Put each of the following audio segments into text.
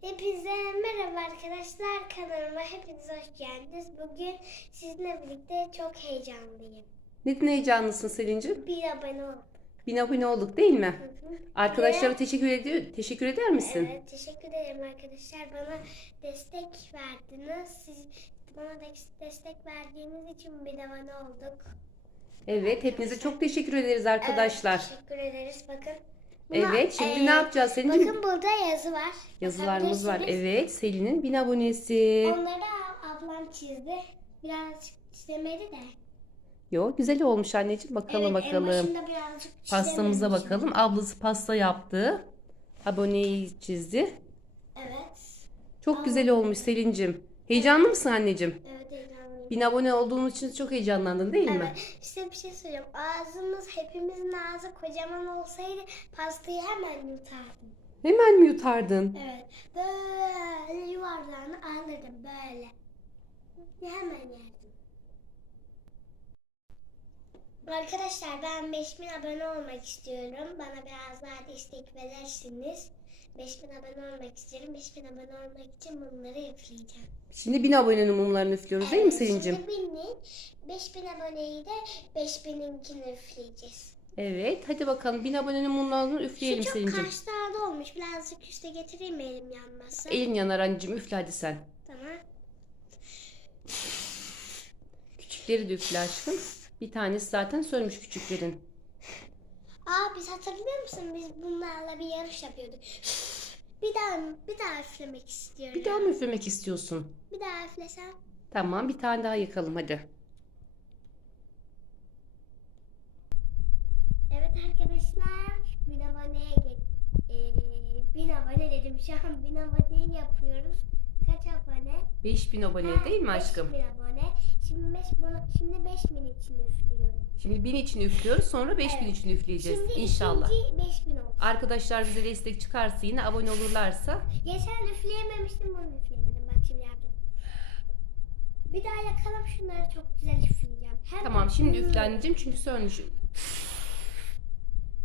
Hepinize merhaba arkadaşlar kanalıma hepiniz hoş geldiniz. Bugün sizinle birlikte çok heyecanlıyım. Neden heyecanlısın Selin'cim? Bir abone oldum. Bin abone olduk değil mi? Hı hı. Arkadaşlara Ve- teşekkür ediyor, teşekkür eder misin? Evet teşekkür ederim arkadaşlar. Bana destek verdiniz. Siz bana des- destek verdiğiniz için bir abone olduk. Evet, hepinize çok teşekkür ederiz arkadaşlar. Evet, teşekkür ederiz. Bakın. Evet, şimdi e, ne yapacağız Selin'cim? Bakın burada yazı var. Yazılarımız var. Evet, Selin'in bin abonesi. Onları ablam çizdi. Birazcık çizemedi de. Yo, güzel olmuş anneciğim. Bakalım Evet, bakalım. Pastamıza bakalım. Ablası pasta yaptı. Aboneyi çizdi. Evet. Çok güzel olmuş Selin'cim. Heyecanlı mısın anneciğim? Evet. Bin abone olduğun için çok heyecanlandın değil mi? Evet. Size bir şey söyleyeyim. Ağzımız hepimizin ağzı kocaman olsaydı pastayı hemen yutardım. Hemen mi yutardın? Evet. Böyle yuvarlağını alırdım böyle. Hemen yerdim. Arkadaşlar ben 5000 abone olmak istiyorum. Bana biraz daha destek verirsiniz. 5000 abone olmak istiyorum. 5000 abone olmak için bunları üfleyeceğim. Şimdi bin abonenin mumlarını üflüyoruz değil mi Selin'cim? Şimdi binin 5000 aboneyi de 5000'inkini üfleyeceğiz. Evet. Hadi bakalım. Bin abonenin mumlarını Şu üfleyelim çok Selin'cim. karşılarda olmuş. Birazcık üste getireyim mi elim yanmasın? Elin yanar anneciğim. Üfle hadi sen. Tamam. Küçükleri de üfle aşkım. Bir tanesi zaten sönmüş küçüklerin. Aa biz hatırlıyor musun? Biz bunlarla bir yarış yapıyorduk. Bir daha bir daha üflemek istiyorum. Bir daha mı üflemek istiyorsun? Bir daha üflesem. Tamam bir tane daha yakalım hadi. Evet arkadaşlar. Bin aboneye ee, bin abone dedim. Şu an bin aboneyi yapıyoruz. Kaç abone? 5000 abone Ha, değil mi aşkım? 5000 abone. Şimdi 5 şimdi 5000 için üflüyorum. Şimdi 1000 için üflüyoruz sonra 5000 Evet. için üfleyeceğiz Şimdi inşallah. ikinci 5000 oldu. Arkadaşlar bize destek çıkarsa yine abone olurlarsa Geçen üfleyememiştim bunu üfleyemedim. Bak şimdi yaptım. Bir daha yakalım şunları çok güzel üfleyeceğim. Hem tamam şimdi bunları- üfle anneciğim çünkü sönmüş.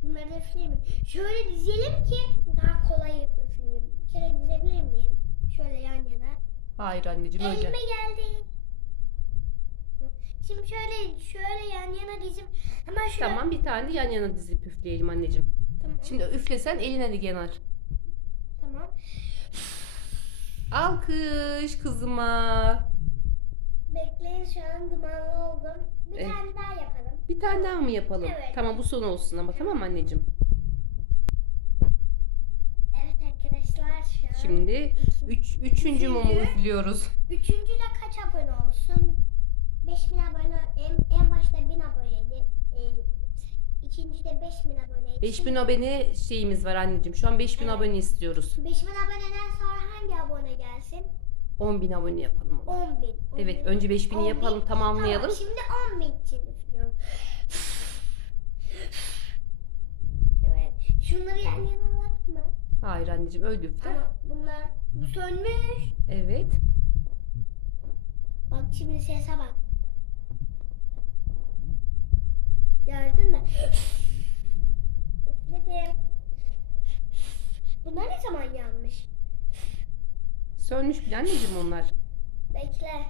Bunları da üfleyeyim. Şöyle dizelim ki daha kolay üfleyeyim. Bir kere dizebilir miyim? Şöyle yan yana. Hayır anneciğim öyle. Elime geldi. Şimdi şöyle şöyle yan yana dizim. Hemen şöyle. Tamam bir tane de yan yana dizip üfleyelim anneciğim. Tamam. Şimdi üflesen eline de yanar. Tamam. Alkış kızıma. Bekleyin şu an dumanlı oldum. Bir Evet. tane daha yapalım. Bir tane daha mı yapalım? Evet. Tamam bu son olsun ama tamam anneciğim? Evet arkadaşlar şu an. Şimdi üç, üçüncü mumu üflüyoruz. Üçüncü de kaç abone olsun? 5000 abone, en, en başta 1000 aboneydi. Ee, ikinci de 5000 aboneydi. 5000 abone şeyimiz var anneciğim. Şu an 5000 Evet. abone istiyoruz. 5000 aboneden sonra hangi abone gelsin? 10.000 abone yapalım. ama. 10.000. Evet önce 5000'i 10.000. yapalım tamamlayalım. Tamam şimdi 10.000 için üflüyorum. Evet. Şunları yan yana alalım mı? Hayır anneciğim öyle üfle. Ama bunlar bu sönmüş. Evet. Bak şimdi sese bak. Gördün mü? Üfledim. Bunlar ne zaman yanmış? Sönmüş bile anneciğim onlar. Bekle.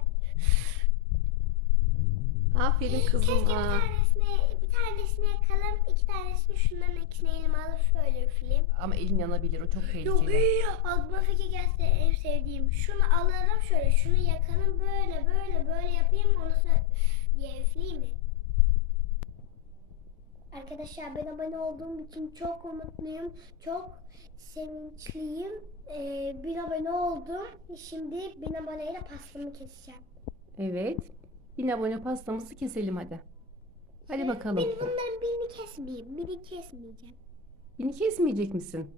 Aferin Keşke bir kızıma. Tanesini, yakalım, iki tanesini şunların ikisine elime alıp şöyle üfleyeyim. Ama elin yanabilir o çok Yok, tehlikeli. aklıma fikir gelse en sevdiğim. Şunu alırım şöyle, şunu yakalım böyle böyle böyle yapayım, onu diye üfleyeyim mi? Arkadaşlar ben abone olduğum için çok mutluyum, çok sevinçliyim. Ee, bin abone oldum. Şimdi bin aboneyle pastamı keseceğim. Evet. 1000 abone pastamızı keselim hadi. Hadi bakalım. Ben bunların birini kesmeyeyim, birini kesmeyeceğim. Bini kesmeyecek misin?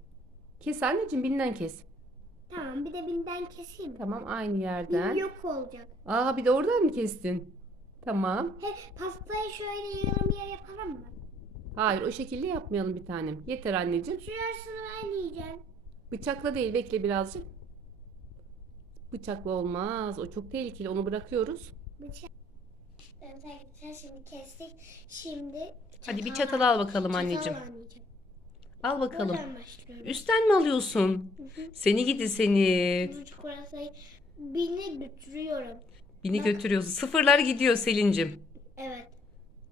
Kes anneciğim binden kes. Tamam bir de binden keseyim. Tamam aynı Bir yerden. yok olacak. Aa bir de oradan mı kestin? Tamam. He, pastayı şöyle yarım yer yapalım mı? Hayır o şekilde yapmayalım bir tanem. Yeter anneciğim. Şu yarısını ben yiyeceğim. Bıçakla değil bekle birazcık. Bıçakla olmaz. O çok tehlikeli. Onu bırakıyoruz. Bıçak. Evet arkadaşlar şimdi kestik. Şimdi Hadi bir çatal al bakalım anneciğim. Al bakalım. Buradan başlıyorum. Üstten mi alıyorsun? Hı hı. Seni gidi seni. Bu çikolatayı bini götürüyorum. Beni götürüyorsun. Sıfırlar gidiyor Selin'cim. Evet.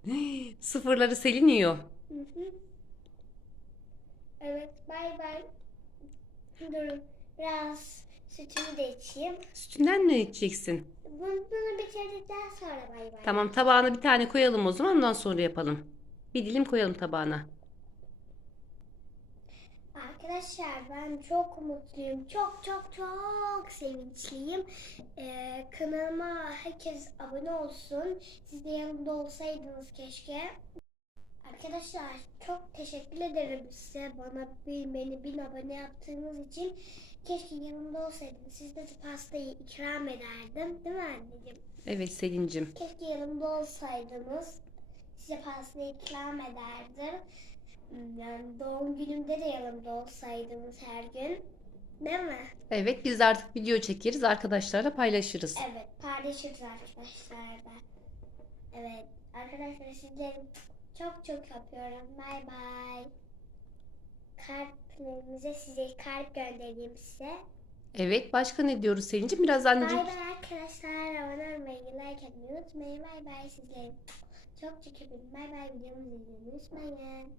Sıfırları Selin yiyor. Hı hı. Evet, bay bay. Durun, biraz sütümü de içeyim. Sütünden mi içeceksin? Bunu, bitirdikten sonra bay bay. Tamam tabağına bir tane koyalım o zaman ondan sonra yapalım. Bir dilim koyalım tabağına. Arkadaşlar ben çok mutluyum. Çok çok çok sevinçliyim. Ee, kanalıma herkes abone olsun. Siz de yanımda olsaydınız keşke. Arkadaşlar çok teşekkür ederim size bana bir, beni bin abone yaptığınız için. Keşke yanımda olsaydınız. Siz de pastayı ikram ederdim. Değil mi anneciğim? Evet Selin'cim. Keşke yanımda olsaydınız. Size pastayı ikram ederdim. Yani doğum günümde de yanımda olsaydınız her gün. Değil mi? Evet biz de artık video çekeriz arkadaşlarla paylaşırız. Evet, paylaşırız arkadaşlar da. Evet, arkadaşlar sizleri çok çok öpüyorum. Bay bay. Kalplerinize size kalp göndereyim size. Evet başka ne diyoruz Selin'cim? Biraz Bay anneciğim. bay arkadaşlar. Abone olmayı, like atmayı unutmayın. Bay bay sizleri. Çok çok öpüyorum. Bay bay videomuzu izlemeyi unutmayın.